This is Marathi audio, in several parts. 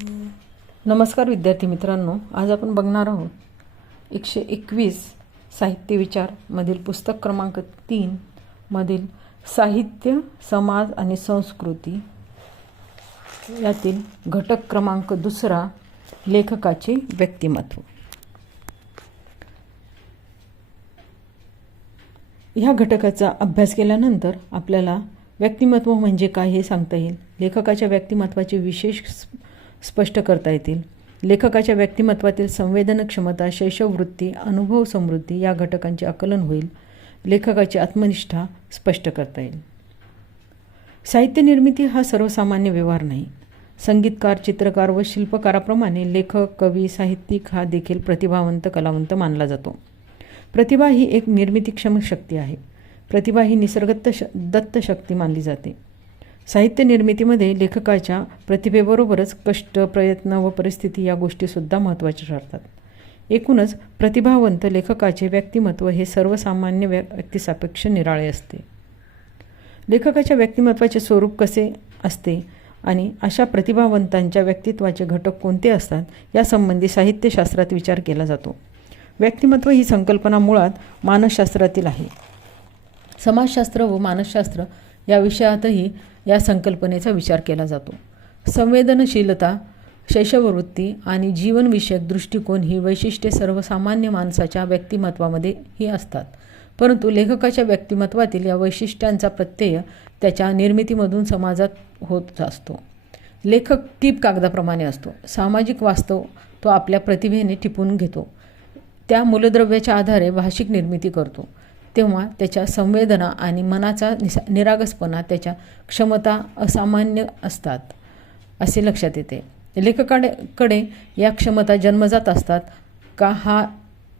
नमस्कार विद्यार्थी मित्रांनो, आज आपण बघणार आहोत 121 साहित्य विचार मधील पुस्तक क्रमांक 3 मधील साहित्य, समाज आणि संस्कृती यातील घटक क्रमांक 2 लेखकाचे व्यक्तिमत्व। ह्या घटकाचा अभ्यास केल्यानंतर आपल्याला व्यक्तिमत्व म्हणजे काय हे सांगता येईल। लेखकाच्या व्यक्तिमत्वाचे विशेष स्पष्ट करता येतील। लेखकाच्या व्यक्तिमत्वातील संवेदन क्षमता, शैशववृत्ती, अनुभव समृद्धी या घटकांचे आकलन होईल। लेखकाची आत्मनिष्ठा स्पष्ट करता येईल। साहित्य निर्मिती हा सर्वसामान्य व्यवहार नाही। संगीतकार, चित्रकार व शिल्पकाराप्रमाणे लेखक, कवी, साहित्यिक हा देखील प्रतिभावंत कलावंत मानला जातो। प्रतिभा ही एक निर्मितीक्षम शक्ती आहे। प्रतिभा ही निसर्गदत्त शक्ती मानली जाते। साहित्य निर्मितीमध्ये लेखकाच्या प्रतिभेबरोबरच कष्ट, प्रयत्न व परिस्थिती या गोष्टीसुद्धा महत्त्वाच्या ठरतात। एकूणच प्रतिभावंत लेखकाचे व्यक्तिमत्व हे सर्वसामान्य व्यक्तिसापेक्ष निराळे असते। लेखकाच्या व्यक्तिमत्वाचे स्वरूप कसे असते आणि अशा प्रतिभावंतांच्या व्यक्तित्वाचे घटक कोणते असतात यासंबंधी साहित्यशास्त्रात विचार केला जातो। व्यक्तिमत्व ही संकल्पना मुळात मानसशास्त्रातील आहे। समाजशास्त्र व मानसशास्त्र या विषयातही या संकल्पनेचा विचार केला जातो। संवेदनशीलता, शैशववृत्ती आणि जीवनविषयक दृष्टिकोन ही वैशिष्ट्ये सर्वसामान्य माणसाच्या व्यक्तिमत्वामध्येही असतात, परंतु लेखकाच्या व्यक्तिमत्वातील या वैशिष्ट्यांचा प्रत्यय त्याच्या निर्मितीमधून समाजात होत असतो। लेखक टीप कागदाप्रमाणे असतो। सामाजिक वास्तव तो आपल्या प्रतिभेने टिपून घेतो। त्या मूलद्रव्याच्या आधारे भाषिक निर्मिती करतो, तेव्हा त्याच्या संवेदना आणि मनाचा निरागसपणा, त्याच्या क्षमता असामान्य असतात असे लक्षात येते। लेखकाकडे या क्षमता जन्मजात असतात का हा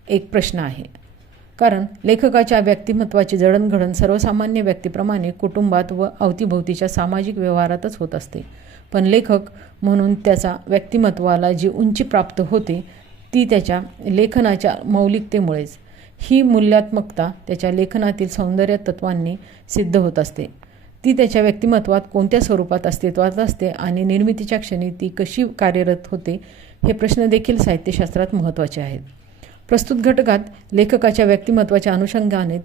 एक प्रश्न आहे, कारण लेखकाच्या व्यक्तिमत्वाची जडणघडण सर्वसामान्य व्यक्तीप्रमाणे कुटुंबात व अवतीभोवतीच्या सामाजिक व्यवहारातच होत असते। पण लेखक म्हणून त्याचा व्यक्तिमत्वाला जी उंची प्राप्त होते ती त्याच्या लेखनाच्या मौलिकतेमुळेच। ही मूल्यात्मकता त्याच्या लेखनातील सौंदर्य तत्वांनी सिद्ध होत असते। ती त्याच्या व्यक्तिमत्वात कोणत्या स्वरूपात अस्तित्वात असते आणि निर्मितीच्या क्षणी ती कशी कार्यरत होते हे प्रश्न देखील साहित्यशास्त्रात महत्त्वाचे आहेत। प्रस्तुत घटकात लेखकाच्या व्यक्तिमत्वाच्या अनुषंगाने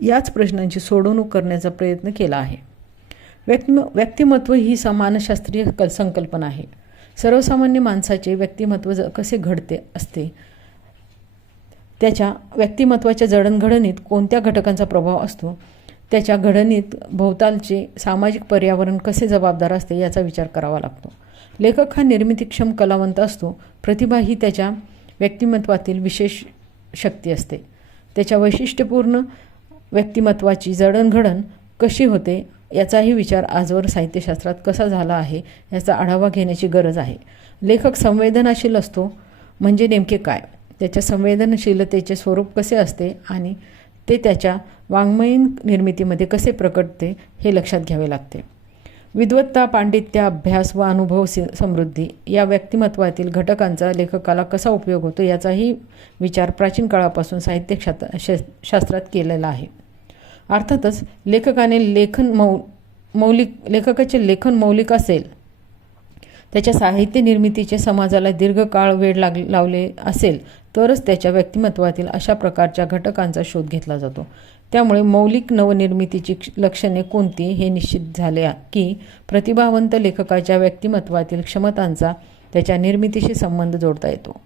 याच प्रश्नांची सोडवणूक करण्याचा प्रयत्न केला आहे। व्यक्तिमत्व ही मानसशास्त्रीय संकल्पना आहे। सर्वसामान्य माणसाचे व्यक्तिमत्व कसे घडते असते, त्याच्या व्यक्तिमत्वाच्या जडणघडणीत कोणत्या घटकांचा प्रभाव असतो, त्याच्या घडणीत भोवतालचे सामाजिक पर्यावरण कसे जबाबदार असते याचा विचार करावा लागतो। लेखक हा निर्मितीक्षम कलावंत असतो। प्रतिभा ही त्याच्या व्यक्तिमत्वातील विशेष शक्ती असते। त्याच्या वैशिष्ट्यपूर्ण व्यक्तिमत्वाची जडणघडण कशी होते याचाही विचार आजवर साहित्यशास्त्रात कसा झाला आहे याचा आढावा घेण्याची गरज आहे। लेखक संवेदनशील असतो म्हणजे नेमके काय, त्याच्या संवेदनशीलतेचे स्वरूप कसे असते आणि ते त्याच्या वाङ्मयीन निर्मितीमध्ये कसे प्रकटते हे लक्षात घ्यावे लागते। विद्वत्ता, पांडित्य, अभ्यास व अनुभव समृद्धी या व्यक्तिमत्वातील घटकांचा लेखकाला कसा उपयोग होतो याचाही विचार प्राचीन काळापासून साहित्यशास्त्रात केलेला आहे। अर्थातच लेखकाचे लेखन मौलिक असेल, त्याच्या साहित्य निर्मितीचे समाजाला दीर्घकाळ वेळ लावले असेल तरच त्याच्या व्यक्तिमत्वातील अशा प्रकारच्या घटकांचा शोध घेतला जातो। त्यामुळे मौलिक नवनिर्मितीची लक्षणे कोणती हे निश्चित झाले की प्रतिभावंत लेखकाच्या व्यक्तिमत्वातील क्षमतांचा त्याच्या निर्मितीशी संबंध जोडता येतो।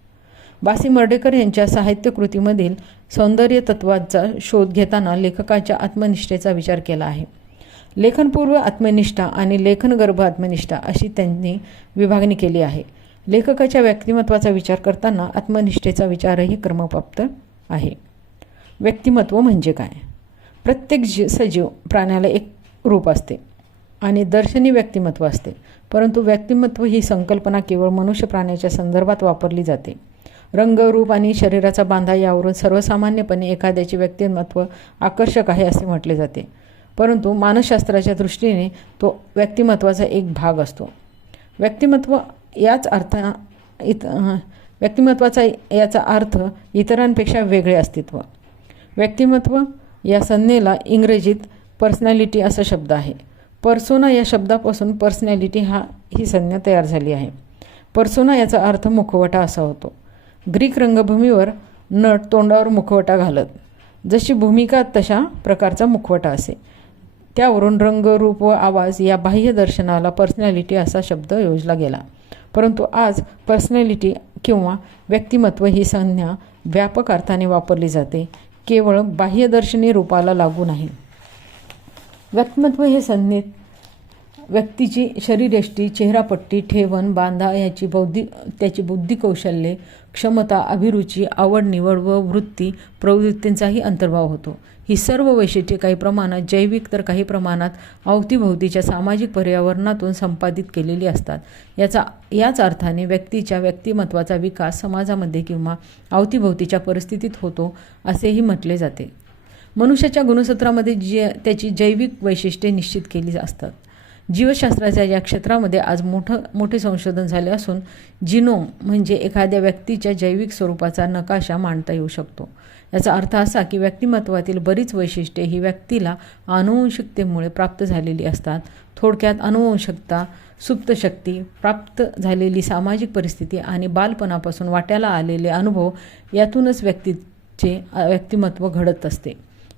बासी मर्ढेकर यांच्या साहित्यकृतीमधील सौंदर्य तत्वाचा शोध घेताना लेखकाच्या आत्मनिष्ठेचा विचार केला आहे। लेखनपूर्व आत्मनिष्ठा आणि लेखनगर्भ आत्मनिष्ठा अशी त्यांनी विभागणी केली आहे। लेखकाच्या व्यक्तिमत्वाचा विचार करताना आत्मनिष्ठेचा विचारही क्रमप्राप्त आहे। व्यक्तिमत्व म्हणजे काय? प्रत्येक सजीव प्राण्याला एक रूप असते आणि दर्शनी व्यक्तिमत्व असते, परंतु व्यक्तिमत्व ही संकल्पना केवळ मनुष्य प्राण्याच्या संदर्भात वापरली जाते। रंग, रूप आणि शरीराचा बांधा यावरून सर्वसामान्यपणे एखाद्याचे व्यक्तिमत्व आकर्षक आहे असे म्हटले जाते, परंतु मानसशास्त्राच्या दृष्टीने तो व्यक्तिमत्वाचा एक भाग असतो। व्यक्तिमत्वाचा याचा अर्थ इतरांपेक्षा वेगळे अस्तित्व। व्यक्तिमत्व या संज्ञेला इंग्रजीत पर्सनॅलिटी असा शब्द आहे। पर्सोना या शब्दापासून पर्सनॅलिटी ही संज्ञा तयार झाली आहे. पर्सोना याचा अर्थ मुखवटा असा होतो. ग्रीक रंगभूमीवर नट तोंडावर मुखवटा घालत, जशी भूमिका तशा प्रकारचा मुखवटा असे. त्यावरून रंग, रूप व आवाज या बाह्य दर्शनाला पर्सनॅलिटी असा शब्द योजला गेला. परंतु आज पर्सनॅलिटी किंवा व्यक्तिमत्व ही संज्ञा व्यापक अर्थाने वापरली जाते, केवळ बाह्यदर्शनी रूपाला लागू नाही. व्यक्तिमत्व हे संज्ञेत व्यक्तीची शरीरयष्टी, चेहरापट्टी, ठेवण, बांधा त्याची बुद्धी कौशल्ये, क्षमता, अभिरुची, आवड निवड व वृत्ती प्रवृत्तींचाही अंतर्भाव होतो. ही सर्व वैशिष्ट्ये काही प्रमाणात जैविक तर काही प्रमाणात अवतीभोवतीच्या सामाजिक पर्यावरणातून संपादित केलेली असतात. याच अर्थाने व्यक्तीच्या व्यक्तिमत्वाचा विकास समाजामध्ये किंवा अवतीभोवतीच्या परिस्थितीत होतो असेही म्हटले जाते. मनुष्याच्या गुणसूत्रामध्ये त्याची जैविक वैशिष्ट्ये निश्चित केली असतात. जीवशास्त्राच्या या क्षेत्रामध्ये आज मोठे संशोधन झाले असून जिनोम म्हणजे एखाद्या व्यक्तीच्या जैविक स्वरूपाचा नकाशा मांडता येऊ शकतो. याचा अर्थ असा की व्यक्तिमत्वातील बरीच वैशिष्ट्ये ही व्यक्तीला आनुवंशिकतेमुळे प्राप्त झालेली असतात. थोडक्यात अनुवंशिकता, सुप्त शक्ती, प्राप्त झालेली सामाजिक परिस्थिती आणि बालपणापासून वाट्याला आलेले अनुभव यातूनच व्यक्तीचे व्यक्तिमत्व घडत असते.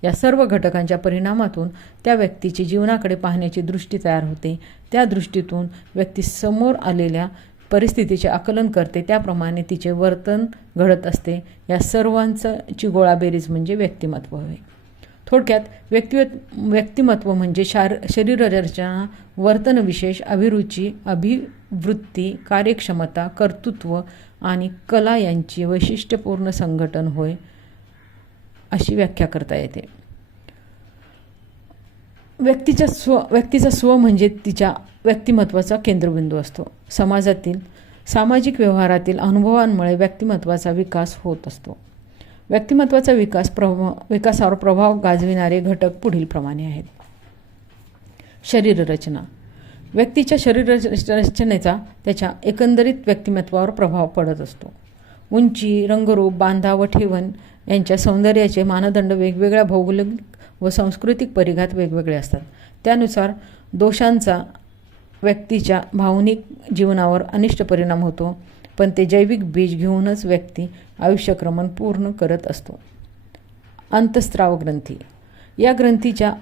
या सर्व घटकांच्या परिणामातून त्या व्यक्तीची जीवनाकडे पाहण्याची दृष्टी तयार होते. त्या दृष्टीतून व्यक्ती समोर आलेल्या परिस्थितीचे आकलन करते, त्याप्रमाणे तिचे वर्तन घडत असते. या सर्वांची गोळाबेरीज म्हणजे व्यक्तिमत्व होय. थोडक्यात व्यक्तिमत्व म्हणजे शरीररचना, वर्तनविशेष, अभिरुची, अभिवृत्ती, कार्यक्षमता, कर्तृत्व आणि कला यांची वैशिष्ट्यपूर्ण संघटन होय, अशी व्याख्या करता येते. व्यक्तीचा स्व म्हणजे तिच्या व्यक्तिमत्वाचा केंद्रबिंदू असतो. समाजातील सामाजिक व्यवहारातील अनुभवांमुळे व्यक्तिमत्वाचा विकास होत असतो. व्यक्तिमत्वाचा विकासावर प्रभाव गाजविणारे घटक पुढीलप्रमाणे आहेत. शरीररचना. व्यक्तीच्या शरीररचनेचा त्याच्या एकंदरीत व्यक्तिमत्वावर प्रभाव पडत असतो. उंची, रंगरूप, बांधा व ठेवण यांच्या सौंदर्याचे मानदंड वेगवेगळ्या भौगोलिक व सांस्कृतिक परिघात वेगवेगळे असतात. त्यानुसार दोषांचा व्यक्तीच्या भावनिक जीवनावर अनिष्ट परिणाम होतो, पण ते जैविक बीज घेऊनच व्यक्ती आयुष्यक्रमण पूर्ण करत असतो. अंतःस्राव ग्रंथी. या ग्रंथीच्या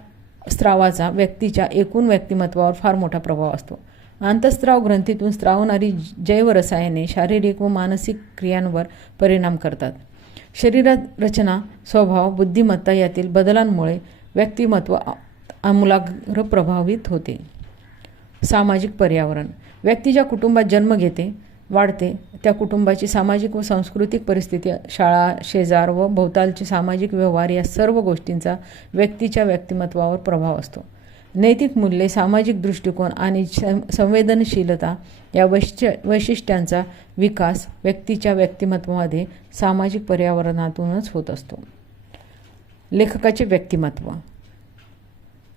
स्रावाचा व्यक्तीच्या एकूण व्यक्तिमत्वावर फार मोठा प्रभाव असतो. अंतःस्राव ग्रंथीतून स्रावणारी जैवरसायने शारीरिक व मानसिक क्रियांवर परिणाम करतात. शरीरात रचना, स्वभाव, बुद्धिमत्ता यातील बदलांमुळे व्यक्तिमत्व आमूलाग्र प्रभावित होते. सामाजिक पर्यावरण. व्यक्ती ज्या कुटुंबात जन्म घेते, वाढते, त्या कुटुंबाची सामाजिक व सांस्कृतिक परिस्थिती, शाळा, शेजार व भोवतालचे सामाजिक व्यवहार या सर्व गोष्टींचा व्यक्तीच्या व्यक्तिमत्वावर प्रभाव असतो. नैतिक मूल्ये, सामाजिक दृष्टिकोन आणि संवेदनशीलता या वैशिष्ट्यांचा विकास व्यक्तीच्या व्यक्तिमत्वामध्ये सामाजिक पर्यावरणातूनच होत असतो. लेखकाचे व्यक्तिमत्व.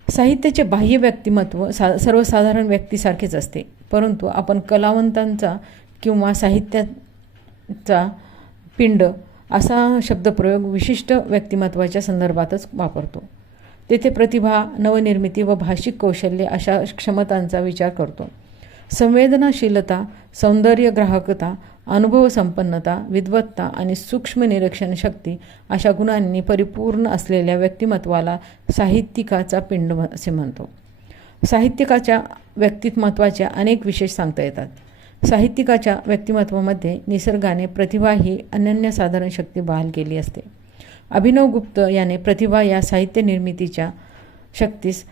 साहित्याचे बाह्य व्यक्तिमत्व सर्वसाधारण व्यक्तीसारखेच असते, परंतु आपण कलावंतांचा किंवा साहित्याचा पिंड असा शब्दप्रयोग विशिष्ट व्यक्तिमत्वाच्या संदर्भातच वापरतो. तेथे प्रतिभा, नवनिर्मिती व भाषिक कौशल्ये अशा क्षमतांचा विचार करतो. संवेदनशीलता, सौंदर्यग्राहकता, अनुभवसंपन्नता, विद्वत्ता आणि सूक्ष्म निरीक्षण शक्ती अशा गुणांनी परिपूर्ण असलेल्या व्यक्तिमत्वाला साहित्यिकाचा पिंड असे म्हणतो. साहित्यिकाच्या व्यक्तिमत्वाचे अनेक विशेष सांगता येतात. साहित्यिकाच्या व्यक्तिमत्वामध्ये निसर्गाने प्रतिभा ही अनन्यसाधारण शक्ती बहाल केली असते. अभिनव गुप्त याने प्रतिभा या साहित्य निर्मितीच्या शक्तीस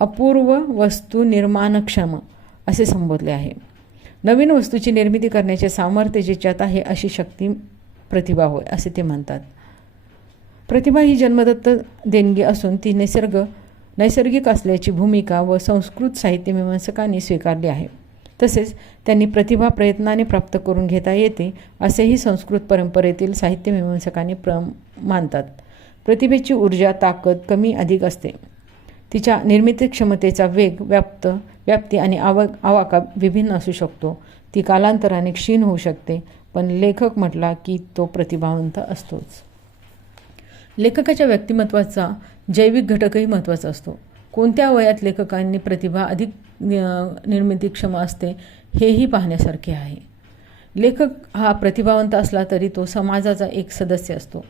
अपूर्व वस्तू निर्माणक्षम असे संबोधले आहे. नवीन वस्तूची निर्मिती करण्याचे सामर्थ्य ज्याच्यात आहे अशी शक्ती प्रतिभा होय असे ते म्हणतात. प्रतिभा ही जन्मदत्त देणगी असून ती नैसर्गिक असल्याची भूमिका व संस्कृत साहित्यमीमांसकांनी स्वीकारली आहे. तसेच त्यांनी प्रतिभा प्रयत्नाने प्राप्त करून घेता येते असेही संस्कृत परंपरेतील साहित्यमीमांसकांनी मानतात. प्रतिभेची ऊर्जा, ताकद कमी अधिक असते. तिच्या निर्मिती क्षमतेचा वेग, व्याप्ती आणि आवाका विभिन्न असू शकतो. ती कालांतराने क्षीण होऊ शकते, पण लेखक म्हटला की तो प्रतिभावंत असतोच. लेखकाच्या व्यक्तिमत्वाचा जैविक घटकही महत्त्वाचा असतो. कोणत्या वयात लेखकांनी प्रतिभा अधिक निर्मितीक्षम असते हेही पाहण्यासारखे आहे. लेखक हा प्रतिभावंत असला तरी तो समाजाचा एक सदस्य असतो,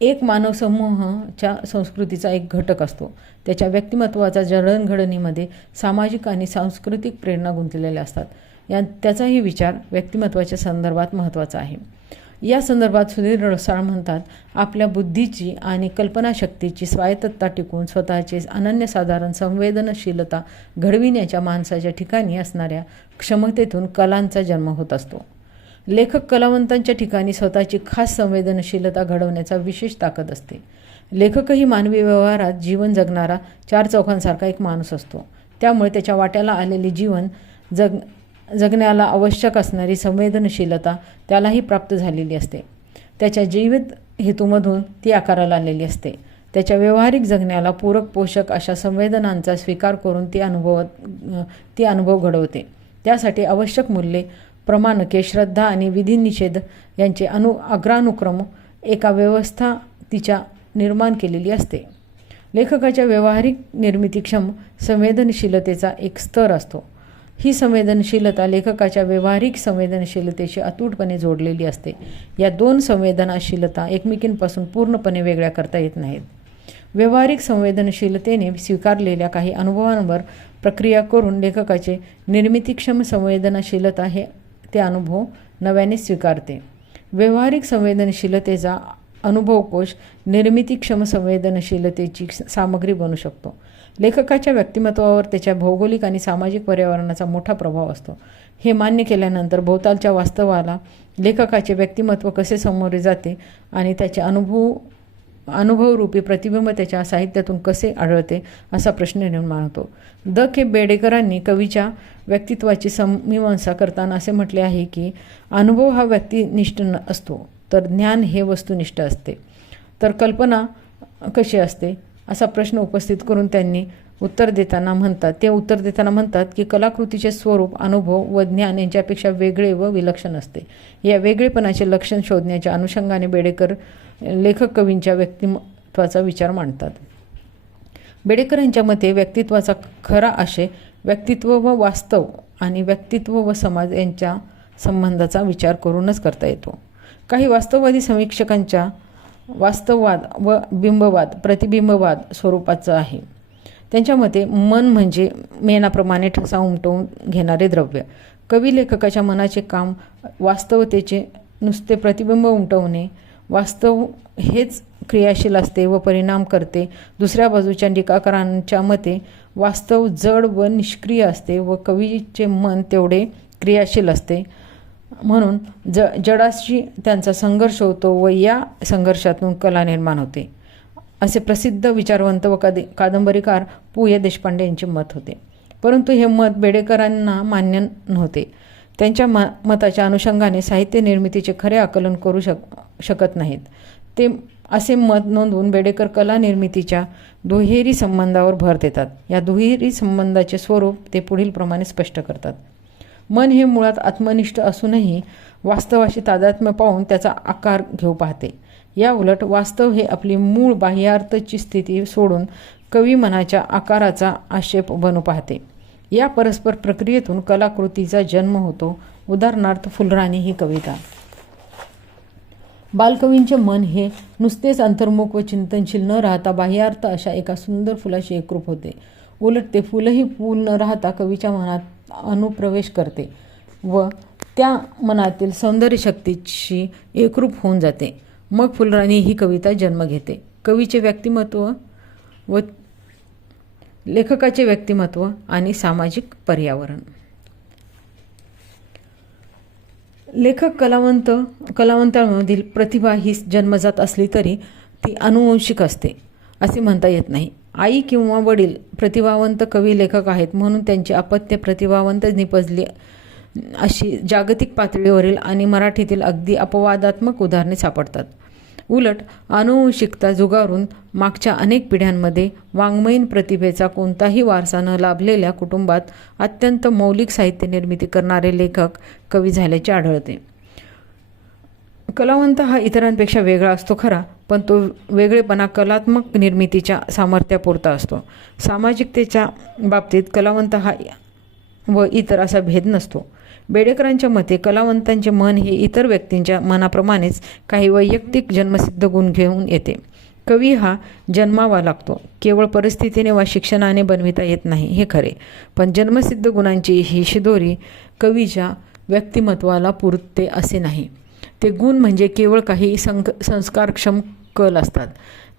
एक मानव समूहाच्या संस्कृतीचा एक घटक असतो. त्याच्या व्यक्तिमत्वाच्या जडणघडणीमध्ये सामाजिक आणि सांस्कृतिक प्रेरणा गुंतलेल्या असतात. त्याचाही विचार व्यक्तिमत्वाच्या संदर्भात महत्त्वाचा आहे. या संदर्भात सुधीर रसाळ म्हणतात, आपल्या बुद्धीची आणि कल्पनाशक्तीची स्वायत्तता टिकून स्वतःचे अनन्यसाधारण संवेदनशीलता घडविण्याच्या माणसाच्या ठिकाणी असणाऱ्या क्षमतेतून कलांचा जन्म होत असतो. लेखक कलावंतांच्या ठिकाणी स्वतःची खास संवेदनशीलता घडवण्याचा विशेष ताकद असते. लेखकही मानवी व्यवहारात जीवन जगणारा चार चौघांसारखा एक माणूस असतो. त्यामुळे त्याच्या वाट्याला आलेले जीवन जगण्याला आवश्यक असणारी संवेदनशीलता त्यालाही प्राप्त झालेली असते. त्याच्या जीवित हेतूमधून ती आकाराला आलेली असते. त्याच्या व्यावहारिक जगण्याला पूरक पोषक अशा संवेदनांचा स्वीकार करून ती अनुभव घडवते. त्यासाठी आवश्यक मूल्ये, प्रमाणके, श्रद्धा आणि विधिनिषेध यांचे अग्रानुक्रम एका व्यवस्था तिच्या निर्माण केलेली असते. लेखकाच्या व्यावहारिक निर्मितीक्षम संवेदनशीलतेचा एक स्तर असतो. ही संवेदनशीलता लेखकाच्या व्यावहारिक संवेदनशीलतेशी अतूटपणे जोडलेली असते. या दोन संवेदनशीलता एकमेकींपासून पूर्णपणे वेगळ्या करता येत नाहीत. व्यावहारिक संवेदनशीलतेने स्वीकारलेल्या काही अनुभवांवर प्रक्रिया करून लेखकाचे निर्मितीक्षम संवेदनशीलता ते अनुभव नव्याने स्वीकारते. व्यावहारिक संवेदनशीलतेचा अनुभवकोश निर्मितीक्षम संवेदनशीलतेची सामग्री बनू शकतो. लेखकाच्या व्यक्तिमत्वावर त्याच्या भौगोलिक आणि सामाजिक पर्यावरणाचा मोठा प्रभाव असतो. हे मान्य केल्यानंतर भोवतालच्या वास्तवाला लेखकाचे व्यक्तिमत्व कसे सामोरे जाते आणि त्याचे अनुभवरूपी प्रतिबिंब त्याच्या साहित्यातून कसे आढळते असा प्रश्न निर्माण होतो. द. के. बेडेकरांनी कवीच्या व्यक्तित्वाची मीमांसा करताना असे म्हटले आहे की अनुभव हा व्यक्तिनिष्ठ असतो, तर ज्ञान हे वस्तुनिष्ठ असते. तर कल्पना कशी असते असा प्रश्न उपस्थित करून त्यांनी उत्तर देताना म्हणतात की कलाकृतीचे स्वरूप अनुभव व ज्ञान यांच्यापेक्षा वेगळे व विलक्षण असते. या वेगळेपणाचे लक्षण शोधण्याच्या अनुषंगाने बेडेकर लेखक कवींच्या व्यक्तिमत्वाचा विचार मांडतात. बेडेकर यांच्या मते व्यक्तित्वाचा खरा आशय व्यक्तित्व व वास्तव आणि व्यक्तित्व व समाज यांच्या संबंधाचा विचार करूनच करता येतो. काही वास्तववादी समीक्षकांच्या वास्तववाद व बिंबवाद प्रतिबिंबवाद स्वरूपाचं आहे. त्यांच्या मते मन म्हणजे मेणाप्रमाणे ठसा उमटवून घेणारे द्रव्य. कवी लेखकाच्या मनाचे काम वास्तवतेचे नुसते प्रतिबिंब उमटवणे. वास्तव हेच क्रियाशील असते व परिणाम करते. दुसऱ्या बाजूच्या टीकाकारांच्या मते वास्तव जड व निष्क्रिय असते व कवीचे मन तेवढे क्रियाशील असते. म्हणून जडाशी त्यांचा संघर्ष होतो व या संघर्षातून कला निर्माण होते, असे प्रसिद्ध विचारवंत व कादंबरीकार पु. य. देशपांडे यांचे मत होते. परंतु हे मत बेडेकरांना मान्य नव्हते. त्यांच्या मताच्या अनुषंगाने साहित्य निर्मितीचे खरे आकलन करू शकत नाहीत. ते असे मत नोंदवून बेडेकर कला निर्मितीच्या दुहेरी संबंधावर भर देतात. या दुहेरी संबंधाचे स्वरूप ते पुढील प्रमाणे स्पष्ट करतात. मन हे मुळात आत्मनिष्ठ असूनही वास्तवाशी तादात्म्य पाहून त्याचा आकार घेऊ पाहते. या उलट वास्तव हे आपली मूळ बाह्यार्थची स्थिती सोडून कवी मनाच्या आकाराचा आक्षेप बनू पाहते. या परस्पर प्रक्रियेतून कलाकृतीचा जन्म होतो. उदाहरणार्थ फुलराणी ही कविता. बालकवींचे मन हे नुसतेच अंतर्मुख व चिंतनशील न राहता बाह्यार्थ अशा एका सुंदर फुलाशी एकरूप होते. उलट ते फुलही फूल न राहता कवीच्या मनात अनुप्रवेश करते व त्या मनातील सौंदर्य शक्तीशी एकरूप होऊन जाते. मग फुलराणी ही कविता जन्म घेते. कवीचे व्यक्तिमत्व व लेखकाचे व्यक्तिमत्व आणि सामाजिक पर्यावरण. लेखक कलावंतांमधील प्रतिभा ही जन्मजात असली तरी ती अनुवंशिक असते असे म्हणता येत नाही. आई किंवा वडील प्रतिभावंत कवी लेखक आहेत म्हणून त्यांची अपत्य प्रतिभावंत निपजली अशी जागतिक पातळीवरील आणि मराठीतील अगदी अपवादात्मक उदाहरणे सापडतात. उलट आनुवंशिकता जुगारून मागच्या अनेक पिढ्यांमध्ये वाङ्मयीन प्रतिभेचा कोणताही वारसा न लाभलेल्या कुटुंबात अत्यंत मौलिक साहित्य निर्मिती करणारे लेखक कवी झाल्याचे आढळते. कलावंत हा इतरांपेक्षा वेगळा असतो खरा, पण तो वेगळेपणा कलात्मक निर्मितीच्या सामर्थ्यापुरता असतो. सामाजिकतेच्या बाबतीत कलावंत हा व इतर असा भेद नसतो. बेडेकरांच्या मते कलावंतांचे मन हे इतर व्यक्तींच्या मनाप्रमाणेच काही वैयक्तिक जन्मसिद्ध गुण घेऊन येते. कवी हा जन्मावा लागतो, केवळ परिस्थितीने वा शिक्षणाने बनविता येत नाही हे खरे, पण जन्मसिद्ध गुणांची ही शिदोरी कवीच्या व्यक्तिमत्वाला पुरते असे नाही. ते गुण म्हणजे केवळ काही संस्कारक्षम कल असतात.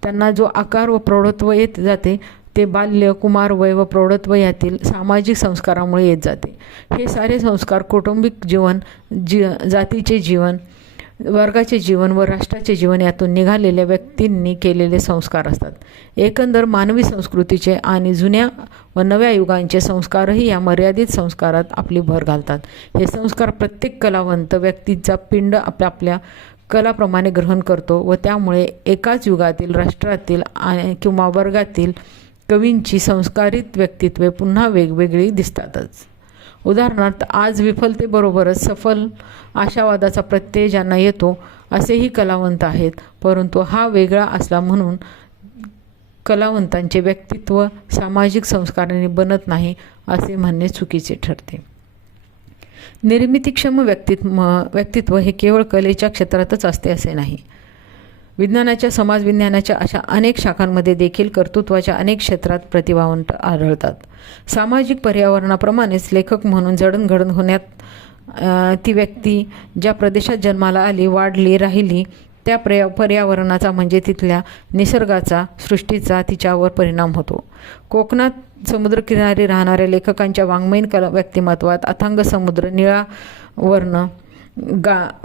त्यांना जो आकार व प्रौढत्व येत जाते ते बाल्य, कुमारवय व प्रौढत्व यातील सामाजिक संस्कारामुळे येत जाते. हे सारे संस्कार कौटुंबिक जीवन, जातीचे जीवन, वर्गाचे जीवन व राष्ट्राचे जीवन यातून निघालेल्या व्यक्तींनी केलेले संस्कार असतात. एकंदर मानवी संस्कृतीचे आणि जुन्या व नव्या युगांचे संस्कारही या मर्यादित संस्कारात आपली भर घालतात. हे संस्कार प्रत्येक कलावंत व्यक्तीचा पिंड आपल्या कलाप्रमाणे ग्रहण करतो व त्यामुळे एकाच युगातील, राष्ट्रातील किंवा वर्गातील कवींची संस्कारित व्यक्तित्वे पुन्हा वेगवेगळी दिसतातच. उदाहरणार्थ, आज विफलतेबरोबरच सफल आशावादाचा प्रत्यय ज्यांना येतो असेही कलावंत आहेत, परंतु हा वेगळा असला म्हणून कलावंतांचे व्यक्तित्व सामाजिक संस्काराने बनत नाही असे म्हणणे चुकीचे ठरते. निर्मितीक्षम व्यक्तित्व हे केवळ कलेच्या क्षेत्रातच असते असे नाही. विज्ञानाच्या, समाजविज्ञानाच्या अशा अनेक शाखांमध्ये देखील कर्तृत्वाच्या अनेक क्षेत्रात प्रतिभावंत आढळतात. सामाजिक पर्यावरणाप्रमाणेच लेखक म्हणून जडणघडण होण्यात ती व्यक्ती ज्या प्रदेशात जन्माला आली, वाढली, राहिली त्या पर्यावरणाचा म्हणजे तिथल्या निसर्गाचा, सृष्टीचा तिच्यावर परिणाम होतो. कोकणात समुद्रकिनारी राहणाऱ्या लेखकांच्या वाङ्मयीन व्यक्तिमत्वात अथांग समुद्र, निळा वर्ण,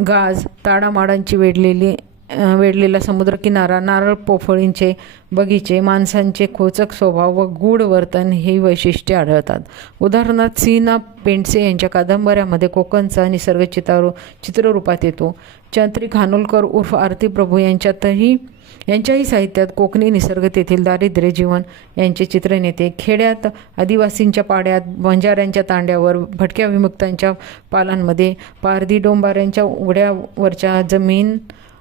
गाज, ताडामाडांची वेढलेला समुद्रकिनारा, नारळ पोफळींचे बगीचे, माणसांचे खोचक स्वभाव व गूढ वर्तन ही वैशिष्ट्ये आढळतात. उदाहरणार्थ, सी.ना. पेंडसे यांच्या कादंबऱ्यामध्ये कोकणचा निसर्ग चित्ररूपात येतो. चंत्री खानोलकर उर्फ आरती प्रभू यांच्याही साहित्यात कोकणी निसर्ग, तेथील दारिद्र्य जीवन यांचे चित्रण येते. खेड्यात, आदिवासींच्या पाड्यात, बंजाऱ्यांच्या तांड्यावर, भटक्या विमुक्तांच्या पालांमध्ये, पारधी डोंबाऱ्यांच्या उघड्यावरच्या जमीन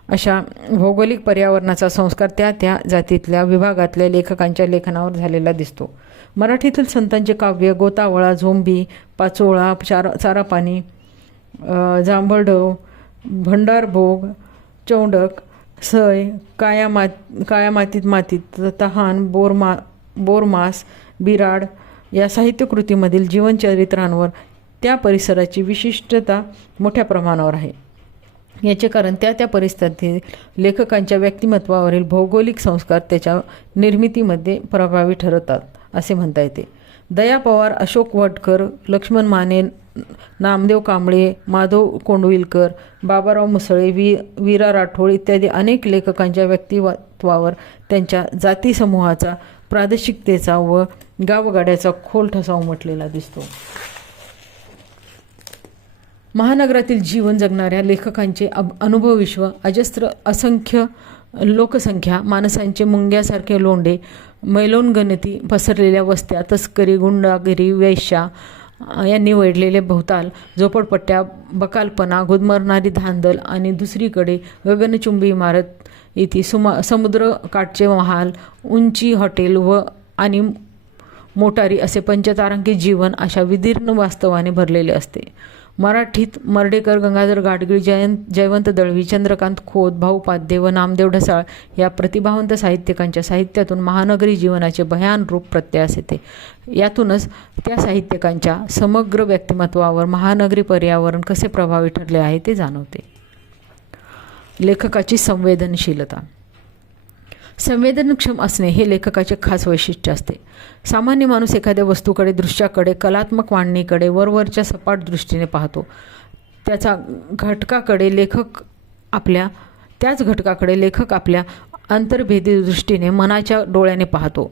अशा भौगोलिक पर्यावरणाचा संस्कार त्या त्या जातीतल्या विभागातल्या लेखकांच्या लेखनावर झालेला दिसतो. मराठीतील संतांचे काव्य गोतावळा, झोंबी, पाचोळा, चारापाणी, जांभळढव, भंडारभोग, चौंडक, सय, काया मातीत तहान, बोरमास, बिराड या साहित्यकृतीमधील जीवनचरित्रांवर त्या परिसराची विशिष्टता मोठ्या प्रमाणावर आहे. याचे कारण त्या परिस्थितीत लेखकांच्या व्यक्तिमत्वावरील भौगोलिक संस्कार त्याच्या निर्मितीमध्ये प्रभावी ठरतात असे म्हणता येते. दया पवार, अशोक वडकर, लक्ष्मण माने, नामदेव कांबळे, माधव कोंडविलकर, बाबाराव मुसळे, वीरा राठोड इत्यादी अनेक लेखकांच्या व्यक्तिमत्वावर त्यांच्या जातीसमूहाचा, प्रादेशिकतेचा व गावगाड्याचा खोल ठसा उमटलेला दिसतो. महानगरातील जीवन जगणाऱ्या लेखकांचे अनुभवविश्व, अजस्त्र असंख्य लोकसंख्या, माणसांचे मुंग्यासारखे लोंढे, मैलोनगणती पसरलेल्या वस्त्या, तस्करी, गुंडागिरी, वेश्या यांनी वेढलेले भोवताल, झोपडपट्ट्या, बकालपणा, गुदमरणारी धांदल आणि दुसरीकडे गगनचुंबी इमारत इथे समुद्रकाठचे महाल, उंची हॉटेल आणि मोटारी असे पंचतारांकित जीवन अशा विदीर्ण वास्तवाने भरलेले असते. मराठीत मर्ढेकर, गंगाधर गाडगीळ, जयवंत दळवी, चंद्रकांत खोत, भाऊ पाध्ये व नामदेव ढसाळ या प्रतिभावंत साहित्यिकांच्या साहित्यातून महानगरी जीवनाचे भयान रूप प्रत्ययास येते. यातूनच त्या साहित्यिकांच्या समग्र व्यक्तिमत्वावर महानगरी पर्यावरण कसे प्रभावी ठरले आहे ते जाणवते. लेखकाची संवेदनशीलता. संवेदनक्षम असणे हे लेखकाचे खास वैशिष्ट्य असते. सामान्य माणूस एखाद्या वस्तूकडे, दृश्याकडे, कलात्मक मांडणीकडे वरवरच्या सपाट दृष्टीने पाहतो. त्याच घटकाकडे लेखक आपल्या अंतर्भेदी दृष्टीने मनाच्या डोळ्याने पाहतो.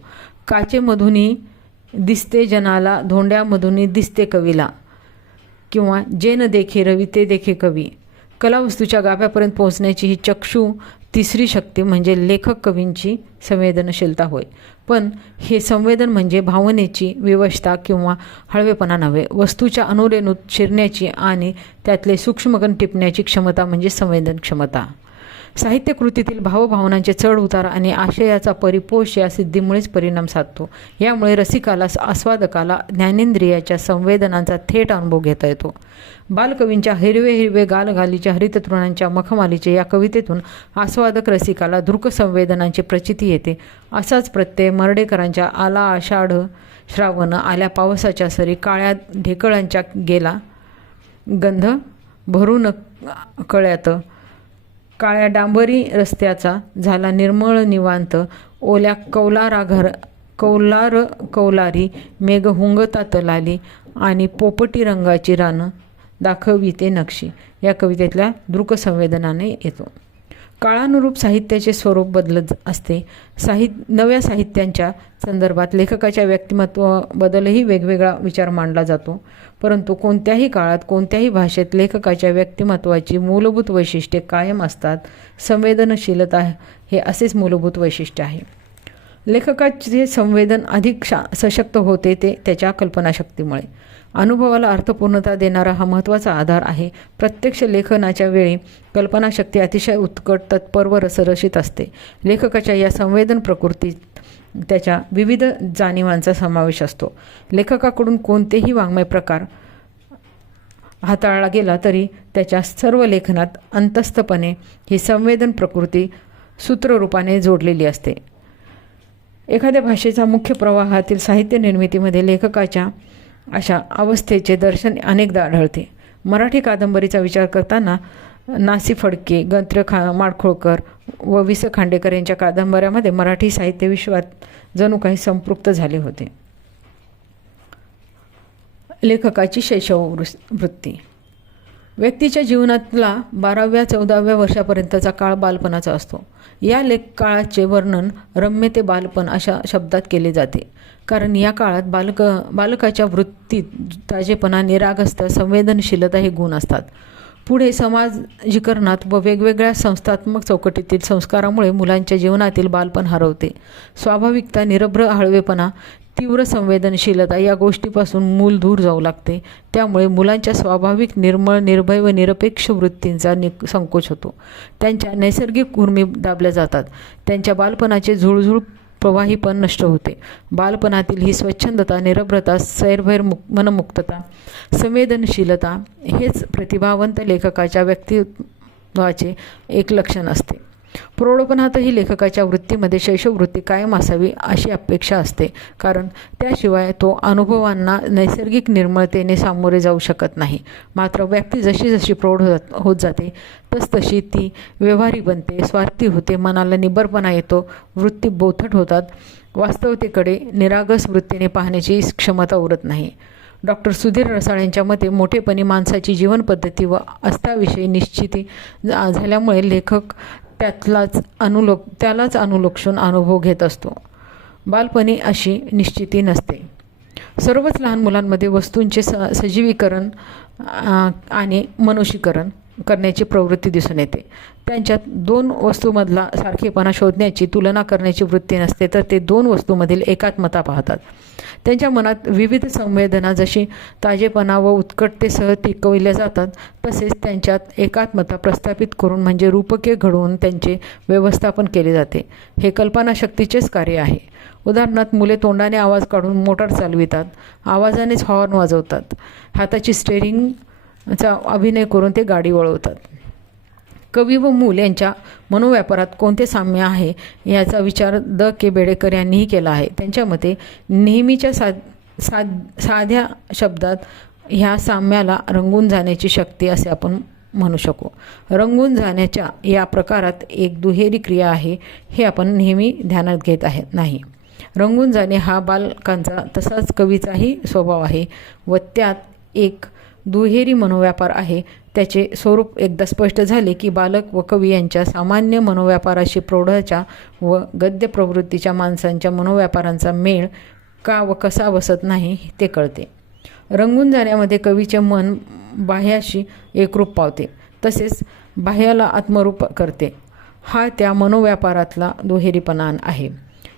काचेमधूनही दिसते जनाला, धोंड्यामधूनही दिसते कवीला, किंवा जे न देखे रवी ते देखे कवी. कलावस्तूच्या गाभ्यापर्यंत पोहोचण्याची ही चक्षु तिसरी शक्ती म्हणजे लेखक कवींची संवेदनशीलता होय. पण हे संवेदन म्हणजे भावनेची विवशता किंवा हळवेपणा नव्हे. वस्तूच्या अणुरेणूत शिरण्याची आणि त्यातले सूक्ष्मकण टिपण्याची क्षमता म्हणजे संवेदन क्षमता. साहित्यकृतीतील भावभावनांचे चढ उतार आणि आशयाचा परिपोष या सिद्धीमुळेच परिणाम साधतो. यामुळे रसिकाला, आस्वादकाला ज्ञानेंद्रियाच्या संवेदनांचा थेट अनुभव घेता येतो. बालकवींच्या हिरवे हिरवे गालगालीच्या हरिततृणांच्या मखमालीचे या कवितेतून आस्वादक रसिकाला दृक संवेदनांची प्रचिती येते. असाच प्रत्यय मर्ढेकरांच्या आला आषाढ श्रावण, आल्या पावसाच्या सरी, काळ्या ढेकळांच्या गेला गंध भरून कळ्यात, काळ्या डांबरी रस्त्याचा झाला निर्मळ निवांत, ओल्या कौलारी मेघ हुंगतात लाली, आणि पोपटी रंगाची रानं दाखविते नक्षी या कवितेतल्या दृकसंवेदनाने येतो. काळानुरूप साहित्याचे स्वरूप बदलत असते. नव्या साहित्यांच्या संदर्भात लेखकाच्या व्यक्तिमत्वाबद्दलही वेगवेगळा विचार मांडला जातो. परंतु कोणत्याही काळात कोणत्याही भाषेत लेखकाच्या व्यक्तिमत्वाची मूलभूत वैशिष्ट्ये कायम असतात. संवेदनशीलता हे असेच मूलभूत वैशिष्ट्य आहे. लेखकाचे संवेदन अधिक सशक्त होते ते त्याच्या कल्पनाशक्तीमुळे. अनुभवाला अर्थपूर्णता देणारा हा महत्त्वाचा आधार आहे. प्रत्यक्ष लेखनाच्या वेळी कल्पनाशक्ती अतिशय उत्कट, तत्पर व रसरशीत असते. लेखकाच्या या संवेदन प्रकृतीत त्याच्या विविध जाणीवांचा समावेश असतो. लेखकाकडून कोणतेही वाङ्मय प्रकार हाताळला गेला तरी त्याच्या सर्व लेखनात अंतस्थपणे ही संवेदन प्रकृती सूत्ररूपाने जोडलेली असते. एखाद्या भाषेचा मुख्य प्रवाहातील साहित्य निर्मितीमध्ये लेखकाच्या अशा अवस्थेचे दर्शन अनेकदा आढळते. मराठी कादंबरीचा विचार करताना नासी फडके, माडखोळकर व वि स खांडेकर यांच्या कादंबऱ्यामध्ये मराठी साहित्य विश्वात जणू काही संपृक्त झाले होते. लेखकाची शैशव वृत्ती. व्यक्तीच्या जीवनातला 12व्या-14व्या वर्षापर्यंतचा काळ बालपणाचा असतो. या काळाचे वर्णन रम्य ते बालपण अशा शब्दात केले जाते. कारण या काळात बालकाच्या वृत्तीत ताजेपणा, निरागसता, संवेदनशीलता हे गुण असतात. पुढे समाजीकरणात व वेगवेगळ्या संस्थात्मक चौकटीतील संस्कारामुळे मुलांच्या जीवनातील बालपण हरवते. स्वाभाविकता, निरभ्र हळवेपणा, तीव्र संवेदनशीलता या गोष्टीपासून मूल दूर जाऊ लागते. त्यामुळे मुलांच्या स्वाभाविक निर्मळ, निर्भय व निरपेक्ष वृत्तींचा संकोच होतो. त्यांच्या नैसर्गिक उर्मी दाबल्या जातात. त्यांच्या बालपणाचे झुळझुळ प्रवाहीपण नष्ट होते. बालपणातील ही स्वच्छंदता, निरभ्रता, सैरभैर मनमुक्तता, संवेदनशीलता हेच प्रतिभावंत लेखकाच्या व्यक्तित्वाचे एक लक्षण असते. प्रौढपणातही लेखकाच्या वृत्तीमध्ये शैशववृत्ती कायम असावी अशी अपेक्षा असते. कारण त्याशिवाय तो अनुभवांना नैसर्गिक निर्मळतेने सामोरे जाऊ शकत नाही. मात्र व्यक्ती जशी जशी प्रौढ होत जाते तसतशी ती व्यवहारी बनते, स्वार्थी होते, मनाला निबरपणा येतो, वृत्ती बोथट होतात. वास्तवतेकडे निरागस वृत्तीने पाहण्याची क्षमता उरत नाही. डॉक्टर सुधीर रसाळ यांच्या मते मोठेपणी माणसाची जीवनपद्धती व अस्ताविषयी निश्चिती झाल्यामुळे लेखक त्यालाच अनुलक्षून अनुभव घेत असतो. बालपणी अशी निश्चिती नसते. सर्वच लहान मुलांमध्ये वस्तूंचे सजीवीकरण आणि मनुष्यीकरण करण्याची प्रवृत्ती दिसून येते. त्यांच्यात दोन वस्तूमधला सारखेपणा शोधण्याची, तुलना करण्याची वृत्ती नसते, तर ते दोन वस्तूमधील एकात्मता पाहतात. त्यांच्या मनात विविध संवेदना जशी ताजेपणा व उत्कटतेसह टिकविल्या जातात, तसेच त्यांच्यात एकात्मता प्रस्थापित करून म्हणजे रूपके घडवून त्यांचे व्यवस्थापन केले जाते. हे कल्पनाशक्तीचेच कार्य आहे. उदाहरणार्थ, मुले तोंडाने आवाज काढून मोटार चालवितात, आवाजानेच हॉर्न वाजवतात, हाताची स्टेअरिंगचा अभिनय करून ते गाडी वळवतात. कवी व मूल यांच्या मनोव्यापारात कोणते साम्य आहे याचा विचार के. बेडेकर यांनीही केला आहे. त्यांच्या मते नेहमीच्या साध्या शब्दात ह्या साम्याला रंगून जाण्याची शक्ती असे आपण म्हणू शकू. रंगून जाण्याच्या या प्रकारात एक दुहेरी क्रिया आहे हे आपण नेहमी ध्यानात घेत नाही. रंगून जाणे हा बालकांचा तसाच कवीचाही स्वभाव आहे व त्यात एक दुहेरी मनोव्यापार आहे. त्याचे स्वरूप एकदा स्पष्ट झाले की बालक व कवी यांच्या सामान्य मनोव्यापाराशी प्रौढाच्या व गद्य प्रवृत्तीच्या माणसांच्या मनोव्यापारांचा मेळ का व कसा बसत नाही ते कळते. रंगून जाण्यामध्ये कवीचे मन बाह्याशी एकरूप पावते, तसेच बाह्याला आत्मरूप करते. हा त्या मनोव्यापारातला दुहेरीपणा आहे.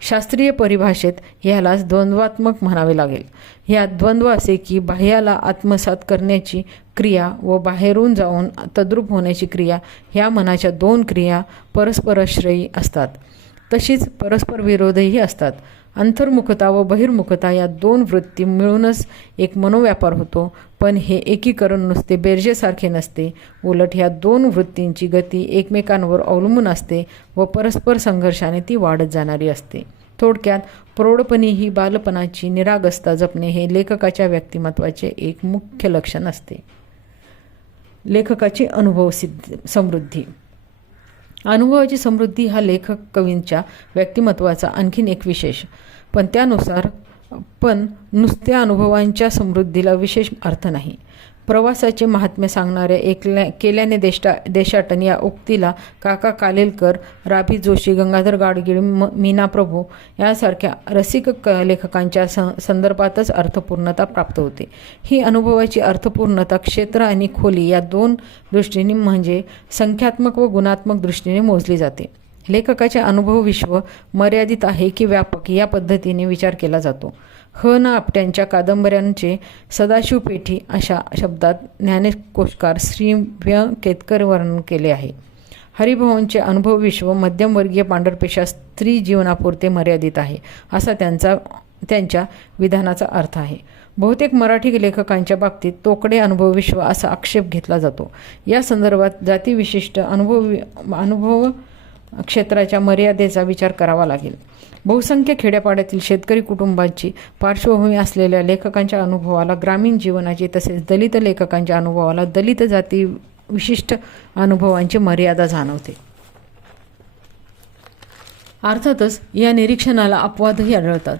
शास्त्रीय परिभाषेत ह्यालाच द्वंद्वात्मक म्हणावे लागेल. ह्यात द्वंद्व असे की बाह्याला आत्मसात करण्याची क्रिया व बाहेरून जाऊन तद्रूप होण्याची क्रिया ह्या मनाच्या दोन क्रिया परस्पराश्रयी असतात. तशीच परस्पर विरोधही असतात. अंतर्मुखता व बहिर्मुखता या दोन वृत्ती मिळूनच एक मनोव्यापार होतो. पण हे एकीकरण नुसते बेरजेसारखे नसते. उलट ह्या दोन वृत्तींची गती एकमेकांवर अवलंबून असते व परस्पर संघर्षाने ती वाढत जाणारी असते. थोडक्यात प्रौढपणी ही बालपणाची निरागसता जपणे हे लेखकाच्या व्यक्तिमत्वाचे एक मुख्य लक्षण असते. लेखकाची समृद्धी. अनुभवाची समृद्धी हा लेखक कवींच्या व्यक्तिमत्वाचा आणखीन एक विशेष. पण नुसत्या अनुभवांच्या समृद्धीला विशेष अर्थ नाही. प्रवासाचे महात्म्य सांगणाऱ्या केल्याने देशाटन या उक्तीला काका कालेलकर, राभी जोशी, गंगाधर गाडगीळ, मीना प्रभू यासारख्या रसिक लेखकांच्या संदर्भातच अर्थपूर्णता प्राप्त होते. ही अनुभवाची अर्थपूर्णता क्षेत्र आणि खोली या दोन दृष्टीने म्हणजे संख्यात्मक व गुणात्मक दृष्टीने मोजली जाते. लेखकाचे अनुभव विश्व मर्यादित आहे की व्यापक या पद्धतीने विचार केला जातो. न आपट्यांच्या कादंबऱ्यांचे सदाशिव पेठी अशा शब्दात ज्ञानेशकोशकार श्री व्य केतकर वर्णन केले आहे. हरिभाऊंचे अनुभव विश्व मध्यमवर्गीय पांढरपेशा स्त्री जीवनापुरते मर्यादित आहे असा त्यांच्या विधानाचा अर्थ आहे. बहुतेक मराठी लेखकांच्या बाबतीत तोकडे अनुभव विश्व असा आक्षेप घेतला जातो. या संदर्भात जातीविशिष्ट अनुभव क्षेत्राच्या मर्यादेचा विचार करावा लागेल. बहुसंख्य खेड्यापाड्यातील शेतकरी कुटुंबाची पार्श्वभूमी असलेल्या लेखकांच्या अनुभवाला ग्रामीण जीवनाची तसेच दलित लेखकांच्या अनुभवाला दलित जाती विशिष्ट अनुभवांची मर्यादा जाणवते. अर्थातच या निरीक्षणाला अपवादही आढळतात.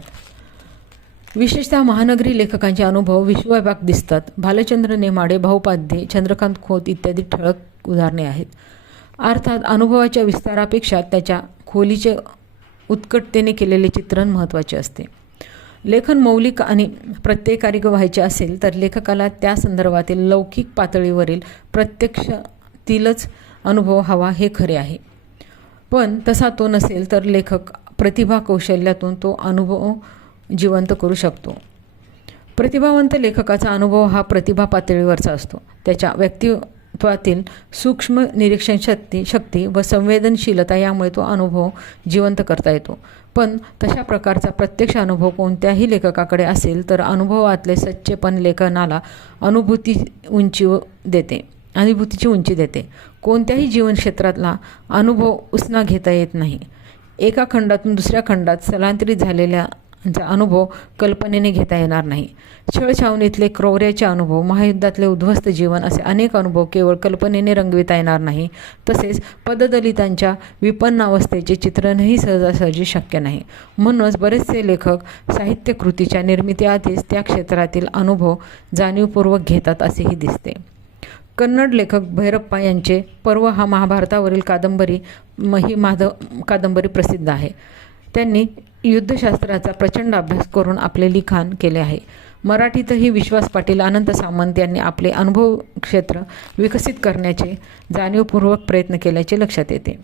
विशेषतः महानगरी लेखकांचे अनुभव विश्वव्यापक दिसतात. भालचंद्र नेमाडे, भाऊपाध्ये, चंद्रकांत खोत इत्यादी ठळक उदाहरणे आहेत. अर्थात अनुभवाच्या विस्तारापेक्षा त्याच्या खोलीचे उत्कटतेने केलेले चित्रण महत्त्वाचे असते. लेखन मौलिक आणि प्रत्ययकारी व्हायचे असेल तर लेखकाला त्या संदर्भातील लौकिक पातळीवरील प्रत्यक्षातीलच अनुभव हवा हे खरे आहे. पण तसा तो नसेल तर लेखक प्रतिभा कौशल्यातून तो अनुभव जिवंत करू शकतो. प्रतिभावंत लेखकाचा अनुभव हा प्रतिभा पातळीवरचा असतो. त्याच्या व्यक्तित्वातील सूक्ष्म निरीक्षण शक्ती व संवेदनशीलता यामुळे तो अनुभव जिवंत करता येतो. पण तशा प्रकारचा प्रत्यक्ष अनुभव कोणत्याही लेखकाकडे असेल तर अनुभवातले सच्चेपण लेखनाला अनुभूतीची उंची देते. कोणत्याही जीवन क्षेत्रातला अनुभव उसना घेता येत नाही. एका खंडातून दुसऱ्या खंडात स्थलांतरित झालेल्याचा अनुभव कल्पनेने घेता येणार नाही. छळछावणीतले क्रौर्याचे अनुभव, महायुद्धातले उद्ध्वस्त जीवन असे अनेक अनुभव केवळ कल्पनेने रंगविता येणार नाही. तसेच पददलितांच्या विपन्नावस्थेचे चित्रणही सहजासहजी शक्य नाही. म्हणूनच बरेचसे लेखक साहित्यकृतीच्या निर्मितीआधीच त्या क्षेत्रातील अनुभव जाणीवपूर्वक घेतात असेही दिसते. कन्नड लेखक भैरप्पा यांचे पर्व हा महाभारतावरील कादंबरी प्रसिद्ध आहे. त्यांनी युद्धशास्त्राचा प्रचंड अभ्यास करून आपले लिखाण केले आहे. मराठीतही विश्वास पाटील, अनंत सामंत यांनी आपले अनुभव क्षेत्र विकसित करण्याचे जाणीवपूर्वक प्रयत्न केल्याचे लक्षात येते.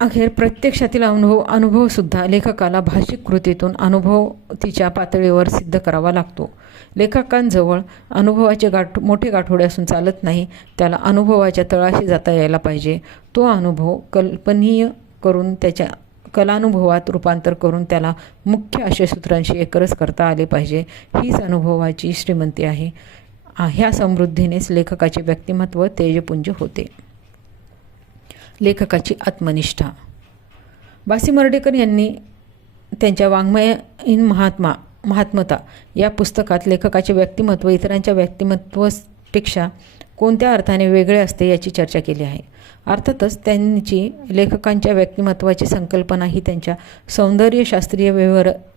अखेर प्रत्यक्षातील अनुभवसुद्धा लेखकाला भाषिक कृतीतून अनुभूतीच्या पातळीवर सिद्ध करावा लागतो. लेखकांजवळ अनुभवाचे मोठे गाठोडे असून चालत नाही. त्याला अनुभवाच्या तळाशी जाता यायला पाहिजे. तो अनुभव कल्पनीय करून त्याच्या कलानुभवात रूपांतर करून त्याला मुख्य आशयसूत्रांशी एकरस करता आले पाहिजे. हीच अनुभवाची श्रीमंती आहे. ह्या समृद्धीनेच लेखकाचे व्यक्तिमत्व तेजपुंज होते. लेखकाची आत्मनिष्ठा. बासी मर्ढेकर यांनी त्यांच्या वाङ्मय इन महात्मता या पुस्तकात लेखकाचे व्यक्तिमत्व इतरांच्या व्यक्तिमत्वापेक्षा कोणत्या अर्थाने वेगळे असते याची चर्चा केली आहे. अर्थातच त्यांची लेखकांच्या व्यक्तिमत्वाची संकल्पना ही त्यांच्या सौंदर्यशास्त्रीय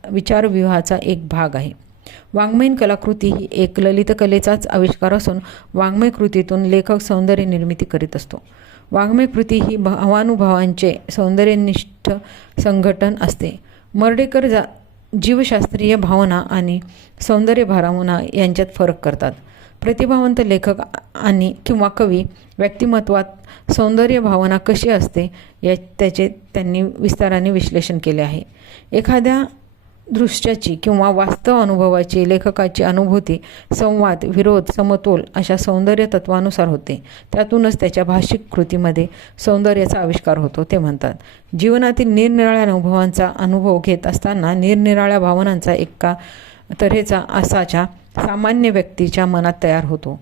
विचारव्यूहाचा एक भाग आहे. वाङ्मयीन कलाकृती ही एक ललितकलेचाच आविष्कार असून वाङ्मय कृतीतून लेखक सौंदर्य निर्मिती करीत असतो. वाङ्मय कृती ही भावानुभावांचे सौंदर्यनिष्ठ संघटन असते. मर्ढेकर जीवशास्त्रीय भावना आणि सौंदर्य भावना यांच्यात फरक करतात. प्रतिभावंत लेखक आणि किंवा कवी व्यक्तिमत्वात सौंदर्य भावना कशी असते त्याचे त्यांनी विस्ताराने विश्लेषण केले आहे. एखाद्या दृश्याची किंवा वास्तव अनुभवाची लेखकाची अनुभूती संवाद, विरोध, समतोल अशा सौंदर्य तत्वानुसार होते. त्यातूनच त्याच्या भाषिक कृतीमध्ये सौंदर्याचा आविष्कार होतो. ते म्हणतात, जीवनातील निरनिराळ्या अनुभवांचा अनुभव घेत असताना निरनिराळ्या भावनांचा एका तऱ्हेचा साचा सामान्य व्यक्तीच्या मनात तयार होतो.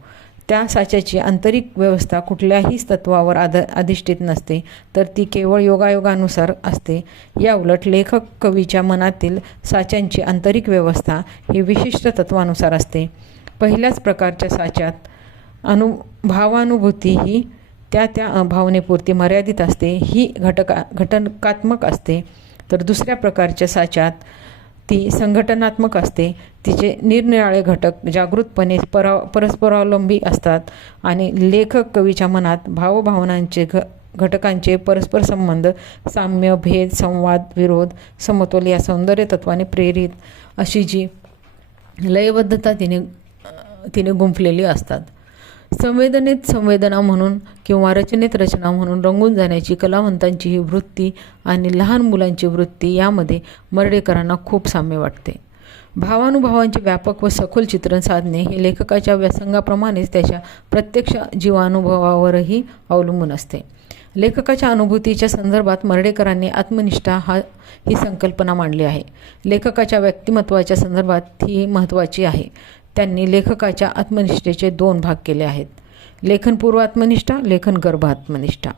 त्या साच्याची आंतरिक व्यवस्था कुठल्याही तत्वावर अधिष्ठित नसते, तर ती केवळ योगायोगानुसार असते. याउलट लेखक कवीच्या मनातील साच्यांची आंतरिक व्यवस्था ही विशिष्ट तत्वानुसार असते. पहिल्याच प्रकारच्या साच्यात भावानुभूती ही त्या भावनेपुरती मर्यादित असते, ही घटकात्मक असते. तर दुसऱ्या प्रकारच्या साच्यात ती संघटनात्मक असते. तिचे निरनिराळे घटक जागृतपणे परस्परावलंबी असतात आणि लेखक कवीच्या मनात भावभावनांचे घटकांचे परस्पर संबंध, साम्य, भेद, संवाद, विरोध, समतोल या सौंदर्य तत्वाने प्रेरित अशी जी लयबद्धता तिने गुंफलेली असतात. संवेदनेत संवेदना म्हणून किंवा रचनेत रचना म्हणून रंगून जाण्याची कलावंतांची ही वृत्ती आणि लहान मुलांची वृत्ती यामध्ये मर्ढेकरांना खूप साम्य वाटते. भावानुभावांचे व्यापक व सखोल चित्रण साधणे हे लेखकाच्या व्यासंगाप्रमाणेच त्याच्या प्रत्यक्ष जीवानुभवावरही अवलंबून असते. लेखकाच्या अनुभूतीच्या संदर्भात मर्ढेकरांनी आत्मनिष्ठा ही संकल्पना मांडली आहे. लेखकाच्या व्यक्तिमत्वाच्या संदर्भात ही महत्त्वाची आहे. त्यांनी लेखकाच्या आत्मनिष्ठेचे 2 भाग केले आहेत: लेखनपूर्व आत्मनिष्ठा, लेखनगर्भ आत्मनिष्ठा.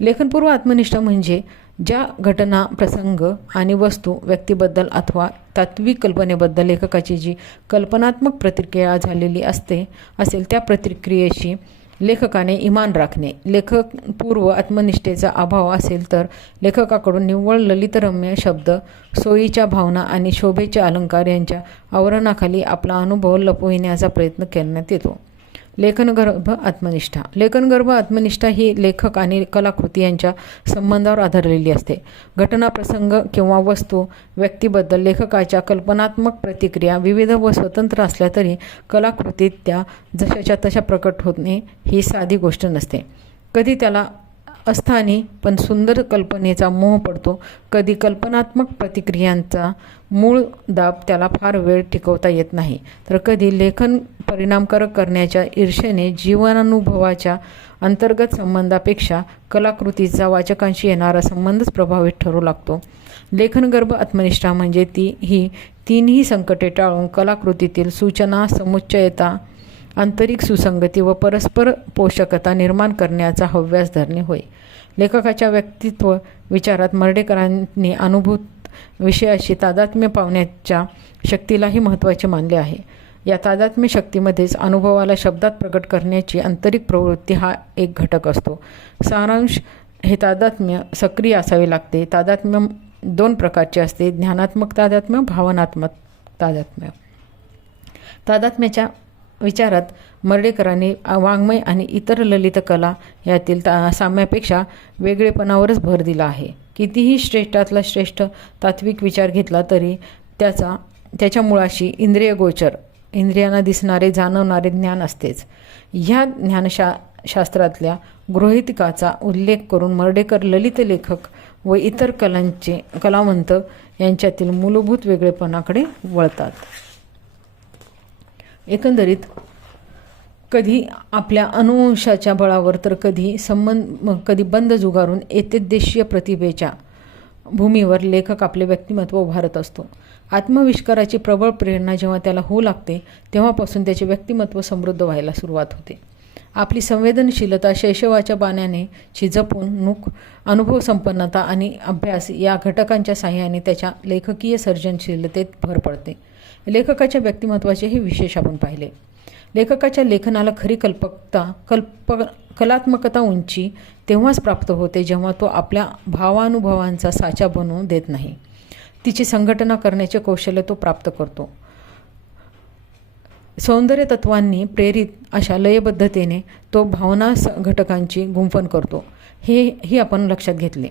लेखनपूर्व आत्मनिष्ठा म्हणजे ज्या घटना, प्रसंग आणि वस्तू, व्यक्तीबद्दल अथवा तात्विक कल्पनेबद्दल लेखकाची जी कल्पनात्मक प्रतिक्रिया झालेली असेल त्या प्रतिक्रियेशी लेखकाने इमान राखणे. लेखनपूर्व आत्मनिष्ठेचा अभाव असेल तर लेखकाकडून निव्वळ ललितरम्य शब्द, सोयीच्या भावना आणि शोभेचे अलंकार यांच्या आवरणाखाली आपला अनुभव लपविण्याचा प्रयत्न करण्यात येतो. लेखनगर्भ आत्मनिष्ठा ही लेखक आणि कलाकृती यांच्या संबंधावर आधारलेली असते. घटना, प्रसंग किंवा वस्तू, व्यक्तीबद्दल लेखकाच्या कल्पनात्मक प्रतिक्रिया विविध व स्वतंत्र असल्या तरी कलाकृतीत त्या जशाच्या तशा प्रकट होणे ही साधी गोष्ट नसते. कधी त्याला अस्थानी पण सुंदर कल्पनेचा मोह पडतो, कधी कल्पनात्मक प्रतिक्रियांचा मूळ दाब त्याला फार वेळ टिकवता येत नाही, तर कधी लेखन परिणामकारक करण्याच्या ईर्षेने जीवनानुभवाच्या अंतर्गत संबंधापेक्षा कलाकृतीचा वाचकांशी येणारा संबंधच प्रभावित ठरू लागतो. लेखनगर्भ आत्मनिष्ठा म्हणजे ही तीनही संकटे टाळून कलाकृतीतील सूचना, समुच्चयता, आंतरिक सुसंगती व परस्पर पोषकता निर्माण करण्याचा हव्यास धरणे होय. लेखकाच्या व्यक्तित्व विचारात मर्ढेकरांनी अनुभूत विषयाशी तादात्म्य पावण्याच्या शक्तीलाही महत्त्वाचे मानले आहे. या तादात्म्य शक्तीमध्येच अनुभवाला शब्दात प्रकट करण्याची आंतरिक प्रवृत्ती हा एक घटक असतो. सारांश हे तादात्म्य सक्रिय असावे लागते. तादात्म्य 2 प्रकारचे असते: ज्ञानात्मक तादात्म्य, भावनात्मक तादात्म्य. तादात्म्याच्या विचारात मर्ढेकरांनी वाङ्मय आणि इतर ललित कला यातील साम्यापेक्षा वेगळेपणावरच भर दिला आहे. कितीही श्रेष्ठातला श्रेष्ठ तात्विक विचार घेतला तरी त्याच्या मुळाशी इंद्रियांना दिसणारे, जाणवणारे ज्ञान असतेच. ह्या ज्ञानशास्त्रातल्या गृहीतकाचा उल्लेख करून मर्ढेकर ललित लेखक व इतर कलावंत यांच्यातील मूलभूत वेगळेपणाकडे वळतात. एकंदरीत कधी आपल्या अनुवंशाच्या बळावर तर कधी बंद जुगारून एतद्देशीय प्रतिभेच्या भूमीवर लेखक आपले व्यक्तिमत्व उभारत असतो. आत्मविष्काराची प्रबळ प्रेरणा जेव्हा त्याला होऊ लागते तेव्हापासून त्याचे व्यक्तिमत्व समृद्ध व्हायला सुरुवात होते. आपली संवेदनशीलता, शैशवाच्या बाण्याने जपून अनुभव संपन्नता आणि अभ्यास या घटकांच्या साहाय्याने त्याच्या लेखकीय सर्जनशीलतेत भर पडते. लेखकाच्या व्यक्तिमत्वाचे हे विशेष आपण पाहिले. लेखकाच्या लेखनाला खरी कलात्मकता उंची तेव्हाच प्राप्त होते जेव्हा तो आपल्या भावानुभवांचा साचा बनवू देत नाही. तिची संघटना करण्याचे कौशल्य तो प्राप्त करतो. सौंदर्य तत्वांनी प्रेरित अशा लयबद्धतेने तो भावना घटकांची गुंफण करतो. ही आपण लक्षात घेतले.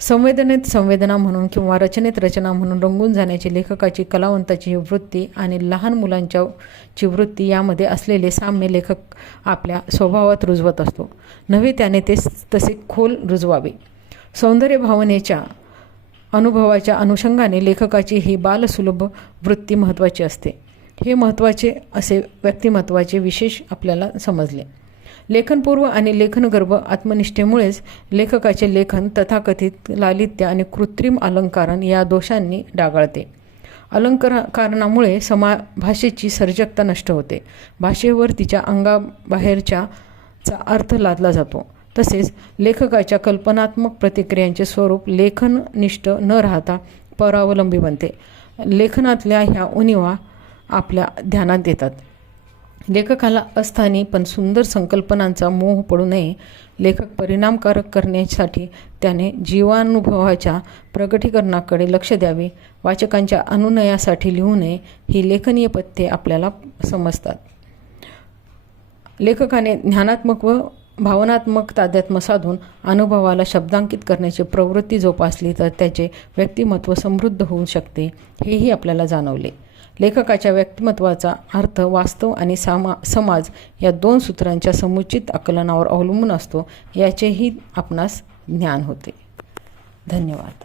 संवेदनेत संवेदना म्हणून किंवा रचनेत रचना म्हणून रंगून जाण्याची लेखकाची कलावंताची वृत्ती आणि लहान मुलांची वृत्ती यामध्ये असलेले साम्य लेखक आपल्या स्वभावात रुजवत असतो. नव्हे त्याने ते तसे खोल रुजवावे. सौंदर्य भावनेच्या अनुभवाच्या अनुषंगाने लेखकाची ही बालसुलभ वृत्ती महत्त्वाची असते. हे महत्त्वाचे असे व्यक्तिमत्वाचे विशेष आपल्याला समजले. लेखनपूर्व आणि लेखनगर्भ आत्मनिष्ठेमुळेच लेखकाचे लेखन तथाकथित लालित्य आणि कृत्रिम अलंकारण या दोषांनी डागाळते. अलंकारणामुळे भाषेची सर्जकता नष्ट होते. भाषेवर तिच्या अंगाबाहेरचा अर्थ लादला जातो. तसेच लेखकाच्या कल्पनात्मक प्रतिक्रियांचे स्वरूप लेखननिष्ठ न राहता परावलंबी बनते. लेखनातल्या ह्या उणिवा आपल्या ध्यानात येतात. लेखकाला अस्थानी पण सुंदर संकल्पनांचा मोह पडू नये. लेखक परिणामकारक करण्यासाठी त्याने जीवानुभवाच्या प्रकटीकरणाकडे लक्ष द्यावे. वाचकांच्या अनुनयासाठी लिहू नये. ही लेखनीय पथ्ये आपल्याला समजतात. लेखकाने ज्ञानात्मक व भावनात्मक तादात्म्य साधून अनुभवाला शब्दांकित करण्याची प्रवृत्ती जोपासली तर त्याचे व्यक्तिमत्व समृद्ध होऊ शकते, हेही आपल्याला जाणवले. लेखकाच्या व्यक्तिमत्वाचा अर्थ वास्तव आणि समाज या दोन सूत्रांच्या समुचित आकलनावर अवलंबून असतो, याचेही आपणास ज्ञान होते. धन्यवाद.